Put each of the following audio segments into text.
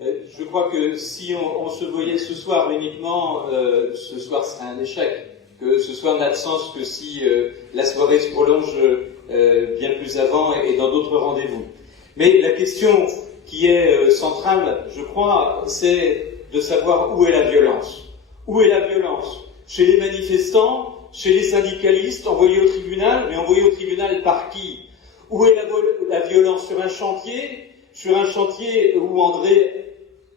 Je crois que si on se voyait ce soir uniquement, ce soir serait un échec. Que ce soir n'a de sens que si la soirée se prolonge bien plus avant et dans d'autres rendez-vous. Mais la question qui est centrale, je crois, c'est de savoir où est la violence. Où est la violence? Chez les manifestants, chez les syndicalistes, envoyés au tribunal, mais envoyés au tribunal par qui? Où est la violence? Sur un chantier où André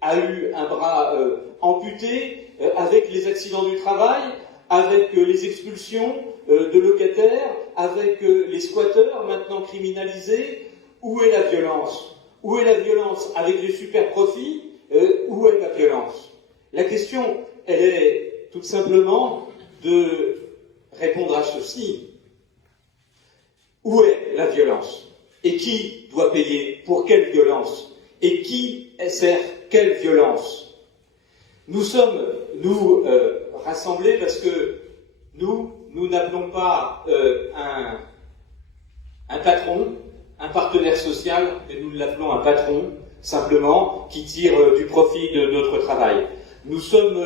a eu un bras amputé, avec les accidents du travail, avec les expulsions de locataires, avec les squatteurs maintenant criminalisés. Où est la violence? Où est la violence? Avec les super profits, où est la violence? La question, elle est tout simplement de répondre à ceci. Où est la violence? Et qui doit payer pour quelle violence? Et qui sert quelle violence? Nous sommes, nous, rassemblés parce que nous n'appelons pas un patron, un partenaire social, mais nous l'appelons un patron, simplement, qui tire du profit de notre travail. Nous sommes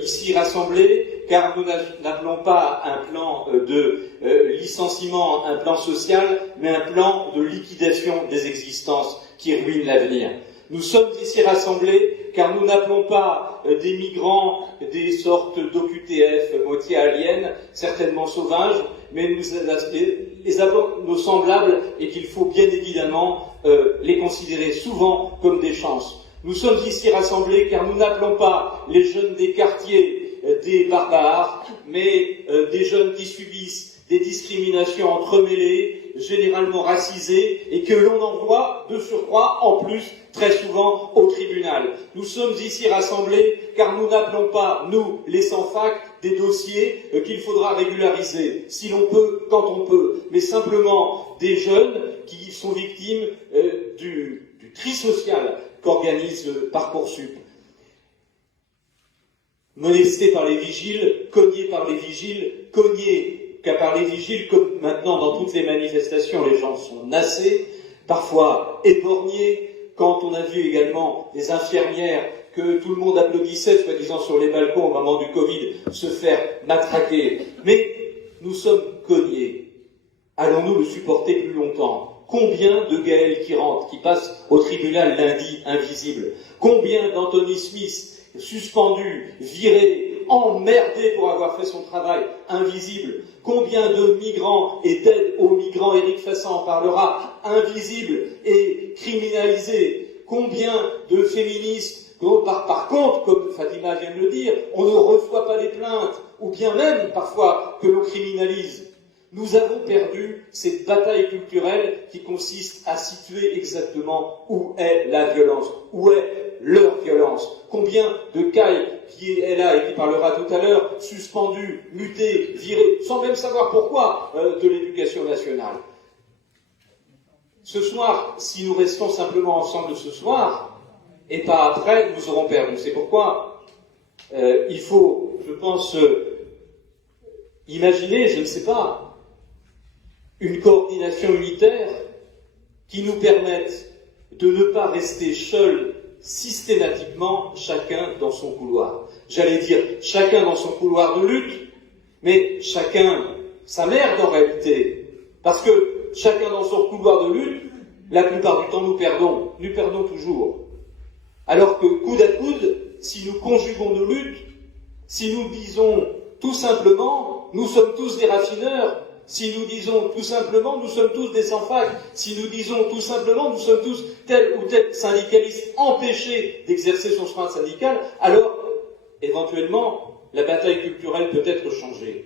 ici rassemblés car nous n'appelons pas un plan de licenciement, un plan social, mais un plan de liquidation des existences qui ruinent l'avenir. Nous sommes ici rassemblés car nous n'appelons pas des migrants des sortes d'OQTF moitié aliens, certainement sauvages, mais nous les appelons nos semblables et qu'il faut bien évidemment les considérer souvent comme des chances. Nous sommes ici rassemblés car nous n'appelons pas les jeunes des quartiers des barbares, mais des jeunes qui subissent des discriminations entremêlées, généralement racisées, et que l'on envoie de surcroît, en plus, très souvent au tribunal. Nous sommes ici rassemblés car nous n'appelons pas, nous, les sans-fac, des dossiers qu'il faudra régulariser, si l'on peut, quand on peut, mais simplement des jeunes qui sont victimes du tri social qu'organise Parcoursup. Molestés par les vigiles, cognés par les vigiles, cognés par les vigiles, comme maintenant dans toutes les manifestations, les gens sont nassés, parfois éborgnés. Quand on a vu également des infirmières que tout le monde applaudissait, soi-disant sur les balcons au moment du Covid, se faire matraquer. Mais nous sommes cognés. Allons-nous le supporter plus longtemps? Combien de Gaël qui rentrent, qui passent au tribunal lundi, invisibles? Combien d'Anthony Smith suspendu, viré, emmerdé pour avoir fait son travail, invisible? Combien de migrants et d'aide aux migrants, Éric Fassin en parlera, invisibles et criminalisés? Combien de féministes, par contre, comme Fatima vient de le dire, on ne reçoit pas les plaintes, ou bien même parfois que l'on criminalise? Nous avons perdu cette bataille culturelle qui consiste à situer exactement où est la violence, où est leur violence. Combien de Caille, qui est là et qui parlera tout à l'heure, suspendus, mutés, virés, sans même savoir pourquoi, de l'éducation nationale. Ce soir, si nous restons simplement ensemble ce soir, et pas après, nous aurons perdu. C'est pourquoi il faut, je pense, imaginer, je ne sais pas, une coordination unitaire qui nous permette de ne pas rester seuls systématiquement, chacun dans son couloir. J'allais dire chacun dans son couloir de lutte, mais chacun sa merde en réalité. Parce que chacun dans son couloir de lutte, la plupart du temps nous perdons toujours. Alors que coude à coude, si nous conjuguons nos luttes, si nous disons tout simplement, nous sommes tous des raffineurs, si nous disons tout simplement, nous sommes tous des sans-fac, si nous disons tout simplement, nous sommes tous tel ou tel syndicaliste empêché d'exercer son choix syndical, alors, éventuellement, la bataille culturelle peut être changée.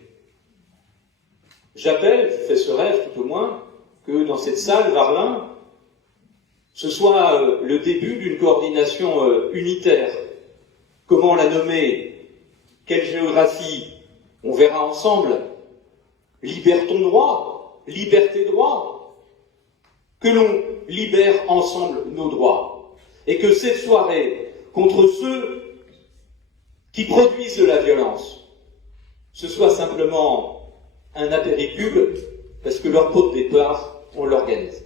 J'appelle, je fais ce rêve tout au moins, que dans cette salle, Varlin, ce soit le début d'une coordination unitaire. Comment la nommer? Quelle géographie? On verra ensemble. Libère ton droit, liberté droit, que l'on libère ensemble nos droits. Et que cette soirée, contre ceux qui produisent de la violence, ce soit simplement un apéricube, parce que leur pot de départ, on l'organise.